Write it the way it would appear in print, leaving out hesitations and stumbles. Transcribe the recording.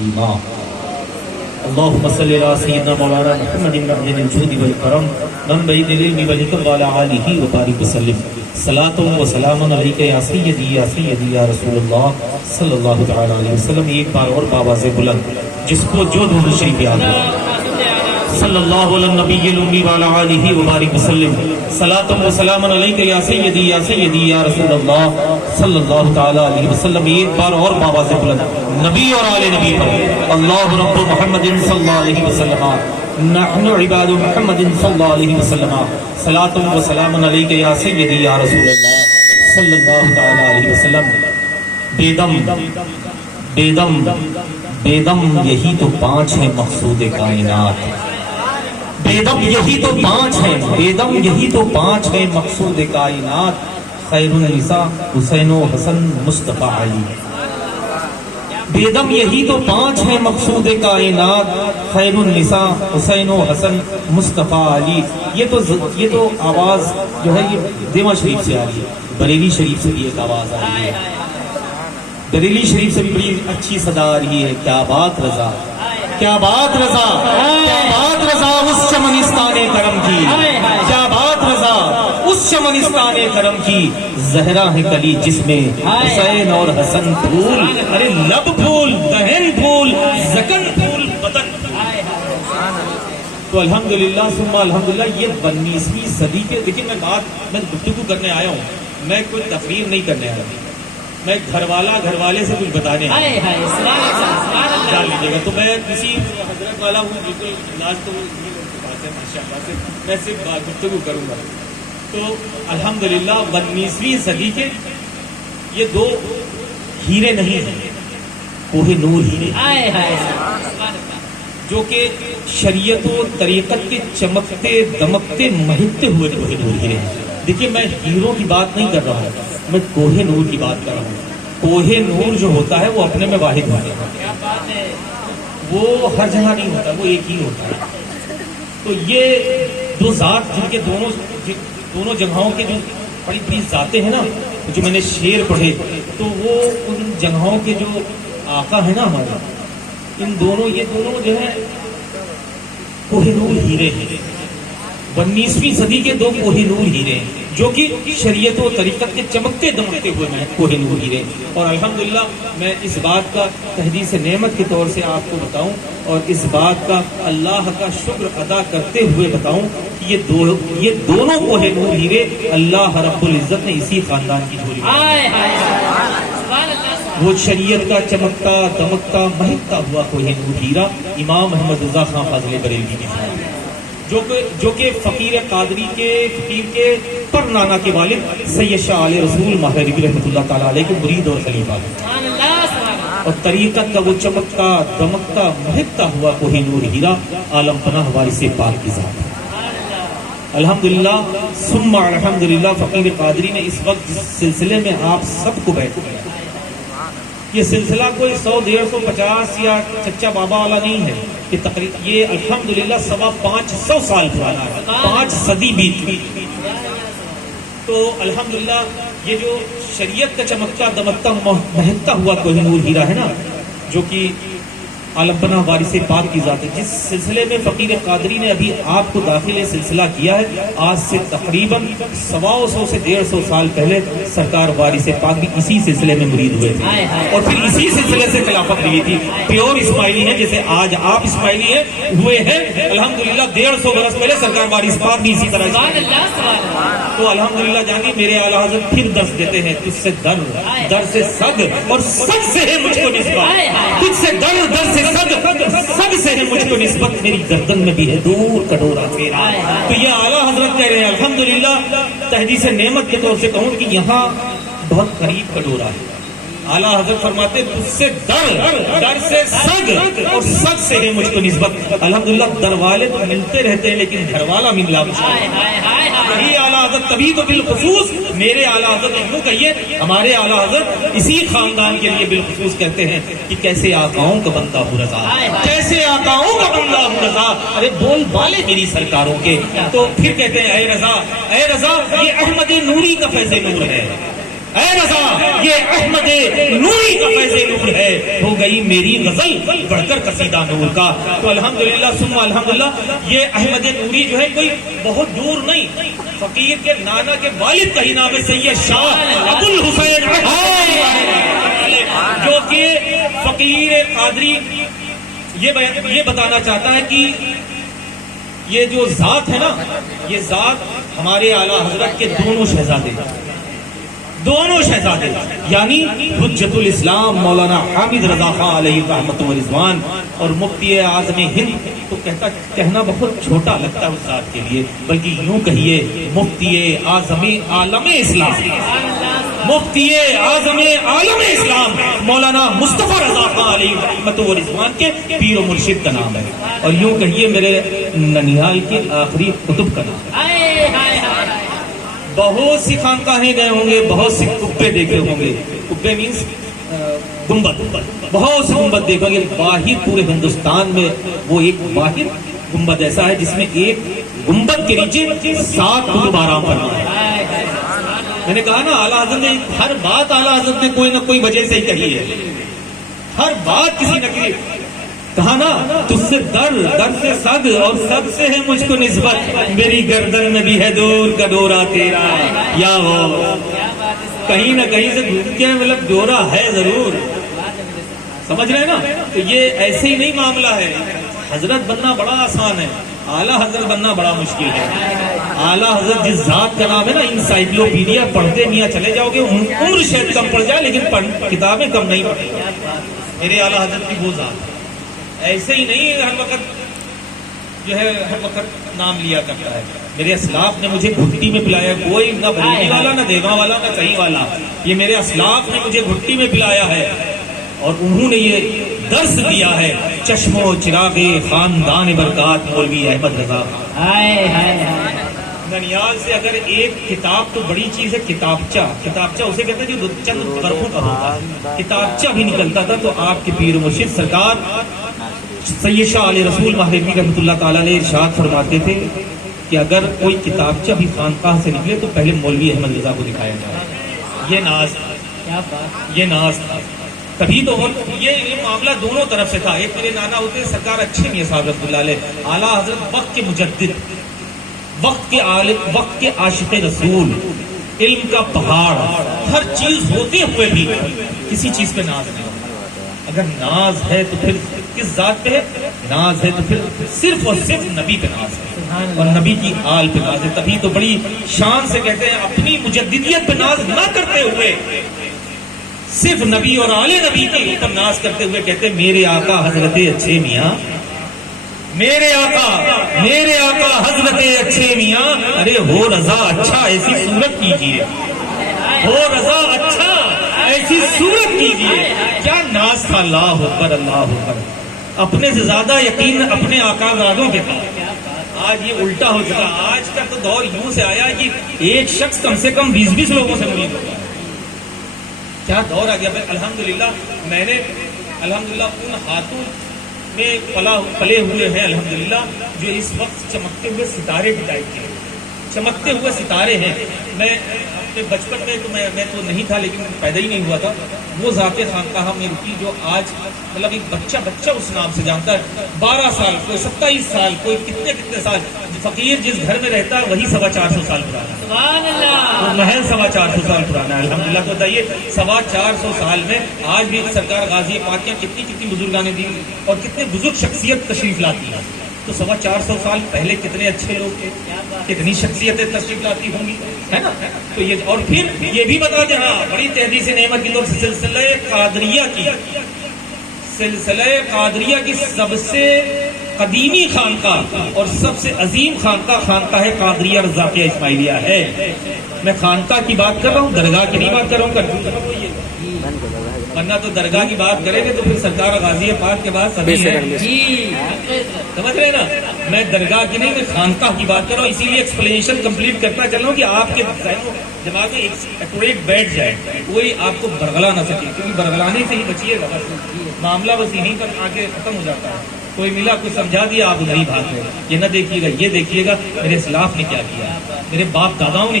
تسلیما اللهم صل على سيدنا مولانا محمد بن الجود والكرم منبع العلم والحكم وعلى آله وبارك وسلم صلاة و سلام علیک یا سیدی یا رسول اللہ صلی اللہ تعالی علیہ وسلم. ایک بار اور باواز بلند جس کو جو درود شریف یاد ہو صلی اللہ علی النبی الامی وعلی آلہ وبارک وسلم صلاۃ و سلام علیک یا سیدی یا رسول اللہ صلی اللہ تعالی علیہ وسلم. ایک بار اور باواز بلند نبی اور آل نبی پر اللہ رب محمد صلی اللہ علیہ وسلم نحن عباد محمد صلی اللہ علیہ وسلم صلاۃ و سلام علیک یا سیدی یا رسول اللہ صلی اللہ تعالی علیہ وسلم. بیدم یہی تو پانچ ہیں مقصود کائنات. بیدم یہی تو پانچ ہیں مقصود کائنات. خیر النساء حسین و حسن مصطفیٰ علی. بیدم یہی تو پانچ ہیں مقصود کائنات. خیر النساء حسین و حسن مصطفیٰ علی. یہ تو آواز جو ہے یہ دیوہ شریف سے آ رہی ہے. بریلی شریف سے بھی ایک آواز آ رہی ہے. بریلی شریف سے بھی بڑی اچھی صدا آ رہی ہے. کیا بات رضا، کیا بات رضا، کیا بات رضا اس چمنستان کرم کی. کیا بات رضا اس چمنستان کرم کی. زہرا ہے کلی جس میں حسین اور حسن پھول. ارے لب پھول، دہن پھول، زکن پھول، بدن. تو الحمدللہ ثم الحمدللہ یہ 19ویں صدی کے دیکھیں میں گفتگو کرنے آیا ہوں. میں کوئی تقریر نہیں کرنے آیا ہوں. میں گھر والے سے کچھ بتانے جان لیجیے گا. تو میں کسی حضرت والا ہوں بالکل لاج تو بات ہے ماشاء اللہ سے میں صرف گفتگو کروں گا. تو الحمدللہ 19ویں صدی کے یہ دو ہیرے نہیں ہیں، کوہ نور ہیرے جو کہ شریعت و طریقت کے چمکتے دمکتے مہکتے ہوئے کوہ نور ہیرے ہیں. دیکھیے میں ہیروں کی بات نہیں کر رہا ہوں، میں کوہ نور کی بات کر رہا ہوں. کوہ نور جو ہوتا ہے وہ اپنے میں واحد ہوتا ہے، وہ ہر جگہ نہیں ہوتا، وہ ایک ہی ہوتا ہے. تو یہ دو ذات جن کے دونوں جگہوں کے جو بڑی بڑی ذاتیں ہیں نا، جو میں نے شعر پڑھے تو وہ ان جگہوں کے جو آقا ہے نا ہمارا، ان دونوں یہ دونوں جو ہے کوہ نور ہیرے ہیں. 19ویں صدی کے دو کوہ نور ہیرے ہیں جو کہ شریعت و طریقت کے چمکتے دمکتے ہوئے میں کوہ نور ہیرے. اور الحمدللہ میں اس بات کا تحدیث نعمت کے طور سے آپ کو بتاؤں اور اس بات کا اللہ کا شکر ادا کرتے ہوئے بتاؤں کہ یہ دونوں کوہ نور ہیرے اللہ رب العزت نے اسی خاندان کی جھولی وہ شریعت کا چمکتا دمکتا مہکتا ہوا کوہ نور ہیرا امام محمد رضا خان فاضل بریلوی نے جو کہ فقیر قادری کے فقیر کے پر نانا کے والد سید شاہ علیہ رسول مہربی رحمۃ اللہ تعالیٰ علیہ کے مرید اور خلیفہ اور طریقت کا وہ چمکتا دمکتا مہکتا ہوا کوہ نور ہیرا عالم پناہ وارث پاک کی ذات. الحمدللہ ثم الحمدللہ فقیر قادری نے اس وقت جس سلسلے میں آپ سب کو بیٹھے، یہ سلسلہ کوئی 100 150 50 یا چچا بابا والا نہیں ہے. یہ تقریب یہ الحمدللہ 550 سال پرانا ہے، 5 صدی بیت گئی. تو الحمدللہ یہ جو شریعت کا چمکتا دمکتا مہکتا ہوا کوہ نور ہیرا ہے نا، جو کہ عالم پناہ وارث پاک کی ذات ہے، جس سلسلے میں فقیر قادری نے ابھی آپ کو داخل سلسلہ کیا ہے، آج سے تقریباً 100 سے 150 سال پہلے سرکار وارث پاک بھی اسی سلسلے میں مرید ہوئے تھے اور پھر اسی سلسلے سے خلافت ملی تھی. پیور اسماعیلی ہیں، جیسے آج آپ اسماعیلی ہیں ہوئے ہیں. الحمدللہ 150 برس پہلے سرکار وارث پاک بھی اسی طرح. تو الحمدللہ جانیے میرے اعلیٰ حضرت پھر درس دیتے ہیں، تجھ سے در سے صد اور صد سے ہے مجھ کو نسبت. تجھ سے در سے صد سے ہے مجھ کو نسبت، میری گردن میں بھی ہے دور کٹورا تیرا. تو یہ اعلیٰ حضرت کہہ رہے ہیں الحمدللہ تحدیث نعمت کے طور سے کہوں کہ یہاں بہت قریب کٹورا ہے. اعلیٰ حضرت فرماتے تجھ سے در سے صد اور صد سے ہے مجھ کو نسبت. الحمدللہ در والے تو ملتے رہتے ہیں لیکن گھر والا ملنا یہی اعلیٰ حضرت. تبھی تو بالخصوص میرے اعلیٰ حضرت یوں کہیے ہمارے اعلیٰ حضرت اسی خاندان کے لیے بالخصوص کہتے ہیں کہ کیسے آقاؤں کا بندہ ہوں رضا، کیسے آقاؤں کا بندہ ہوں رضا. ارے بول بالے میری سرکاروں کے. تو پھر کہتے ہیں اے رضا یہ احمد نوری کا فیض نور ہے. اے رضا یہ احمد نوری کا فیض نور ہے، ہو گئی میری غزل بڑھ کر قصیدہ نور کا۔ تو الحمدللہ ثم الحمدللہ یہ احمد نوری جو ہے کوئی بہت دور نہیں، فقیر کے نانا کے والد کا ہی نام ہے سید شاہ ابو الحسین جو کہ فقیر قادری یہ بتانا چاہتا ہے کہ یہ جو ذات ہے نا، یہ ذات ہمارے اعلیٰ حضرت کے دونوں شہزادے یعنی حجت الاسلام مولانا حامد رضا خان علیہ رحمت و رضوان اور مفتی اعظم ہند، تو کہنا بہت چھوٹا لگتا ہے اس ذات کے لیے، بلکہ یوں کہیے مفتی اعظم عالم اسلام، مفتی اعظم عالم اسلام مولانا مصطفیٰ رضا خان علیہ رحمت و رضوان کے پیر و مرشد کا نام ہے، اور یوں کہیے میرے ننیال کے آخری قطب کا نام ہے۔ بہت سی خانقاہیں گئے ہوں گے، بہت سی قبے دیکھے ہوں گے، قبے مینس گنبد، بہت سے گنبد دیکھیں گے، واحد پورے ہندوستان میں وہ ایک واحد گنبد ایسا ہے جس میں ایک گنبد کے نیچے 7 قطب آرام فرما ہے۔ میں نے کہا نا اعلیٰ حضرت نے ہر بات اعلیٰ حضرت نے کوئی نہ کوئی وجہ سے ہی کہی ہے، ہر بات کسی نہ کسی کہا نا، تجھ سے در سے صد اور صد سے ہے مجھ کو نسبت، میری گردن میں بھی ہے دور کا ڈورا تیرا، یا وہ کہیں نہ کہیں سے گھوم کے مطلب ڈورا ہے ضرور، سمجھ رہے نا؟ تو یہ ایسے ہی نہیں معاملہ ہے، حضرت بننا بڑا آسان ہے، اعلیٰ حضرت بننا بڑا مشکل ہے۔ اعلیٰ حضرت جس ذات کا نام ہے نا، انسائکلوپیڈیا پڑھتے میاں چلے جاؤ گے، عمر شاید کم پڑ جائے لیکن کتابیں کم نہیں پڑھیں گے۔ میرے اعلیٰ حضرت کی وہ ذات ایسے ہی نہیں ہر وقت جو ہے ہر وقت نام لیا کرتا ہے۔ میرے اسلاف نے مجھے گھٹی میں پلایا، کوئی نہ بریلی والا نہ دیگاں والا نہ کہیں والا، یہ میرے اسلاف نے مجھے گھٹی میں پلایا ہے، اور انہوں نے یہ درس دیا ہے، چشم و چراغ خاندان برکات مولوی احمد رضا۔ ننیال سے اگر ایک کتاب تو بڑی چیز ہے، کتابچہ اسے کہتے ہیں جو چند برقوں کا ہوتا ہے، کتابچہ بھی نکلتا تھا، تو آپ کے پیر مرشد سرکار سید شاہ علیہ رسول مہدوی رحمۃ اللہ تعالیٰ نے ارشاد فرماتے تھے کہ اگر کوئی کتابچہ بھی خانقاہ سے نکلے تو پہلے مولوی احمد رضا کو دکھایا جائے۔ یہ ناز تھا تبھی تو، یہ معاملہ دونوں طرف سے تھا۔ ایک میرے نانا ہوتے سرکار اچھے میاں صاحب رحمۃ اللہ علیہ، اعلیٰ حضرت وقت کے مجدد، وقت کے عالم، وقت کے عاشق رسول، علم کا پہاڑ، ہر چیز ہوتے ہوئے بھی کسی چیز پہ ناز نہیں۔ اگر ناز ہے تو پھر کس ذات پہ ہے؟ ناز ہے تو پھر صرف اور صرف نبی پہ ناز ہے، اور نبی کی آل پہ ناز ہے۔ تبھی تو بڑی شان سے کہتے ہیں اپنی مجددیت پہ ناز نہ کرتے ہوئے، صرف نبی اور آل نبی کے اوپر ناز کرتے ہوئے کہتے ہیں میرے آقا حضرت اچھے میاں، میرے آقا حضرت اچھے میاں، ارے ہو رضا اچھا ایسی صورت کیجئے، ہو رضا اچھا ایسی صورت کیجئے۔ کیا ناز تھا، اللہ اکبر اللہ اکبر۔ اپنے سے زیادہ یقین اپنے آقا زادوں کے تھا۔ آج یہ الٹا ہو چکا، آج کا تو دور یوں سے آیا کہ ایک شخص کم سے کم 20 لوگوں سے مرید ہوگا۔ کیا دور آ گیا۔ الحمدللہ میں نے الحمدللہ ان ہاتھوں میں پلے ہوئے ہیں الحمدللہ جو اس وقت چمکتے ہوئے ستارے کی ٹائپ کے، چمکتے ہوئے ستارے ہیں۔ میں اپنے بچپن میں تو میں تو نہیں تھا لیکن پیدا ہی نہیں ہوا تھا، وہ ذات خانقاہ میں رکی جو آج مطلب ایک بچہ اس نام سے جانتا ہے، 12 سال، کوئی 27 سال، کوئی کتنے سال۔ فقیر جس گھر میں رہتا ہے وہی 450 سال پرانا ہے، سبحان اللہ، وہ محل 450 سال پرانا ہے الحمدللہ۔ تو بتائیے 450 سال میں آج بھی سرکار غازی پاک کے کتنی بزرگانیں دی اور کتنے بزرگ شخصیت تشریف لاتی ہے۔ تو 450 سال پہلے کتنے اچھے لوگ تھے، کتنی شخصیتیں تشریف لاتی ہوں گی، ہے نا؟ تو یہ اور پھر یہ بھی بتا دیں، ہاں بڑی تحدیث نعمت کی طور سے سلسلہ قادریہ کی سب سے قدیمی خانقاہ اور سب سے عظیم خانقاہ قادریہ رضاقیہ اسماعیلیہ ہے۔ میں خانقاہ کی بات کر رہا ہوں، درگاہ کی نہیں بات کر رہا ہوں، ورنہ تو درگاہ کی بات کریں گے تو پھر سرکار غازی پاک کے بعد سبھی ہے، سمجھ رہے نا؟ میں درگاہ کی نہیں، میں خانقاہ کی بات کر رہا ہوں، اسی لیے ایکسپلینیشن کمپلیٹ کرتا چل رہا ہوں کہ آپ کے دماغ میں ایکوریٹ بیٹھ جائے، کوئی آپ کو برگلا نہ سکے، کیونکہ برگلانے سے ہی بچیے گا، معاملہ بس یہیں پر آگے ختم ہو جاتا ہے۔ کوئی ملا کوئی سمجھا دیا آپ ادھر ہی بھاگ گئے، یہ نہ دیکھیے گا، یہ دیکھیے گا میرے اسلاف نے کیا کیا، میرے باپ داداؤں نے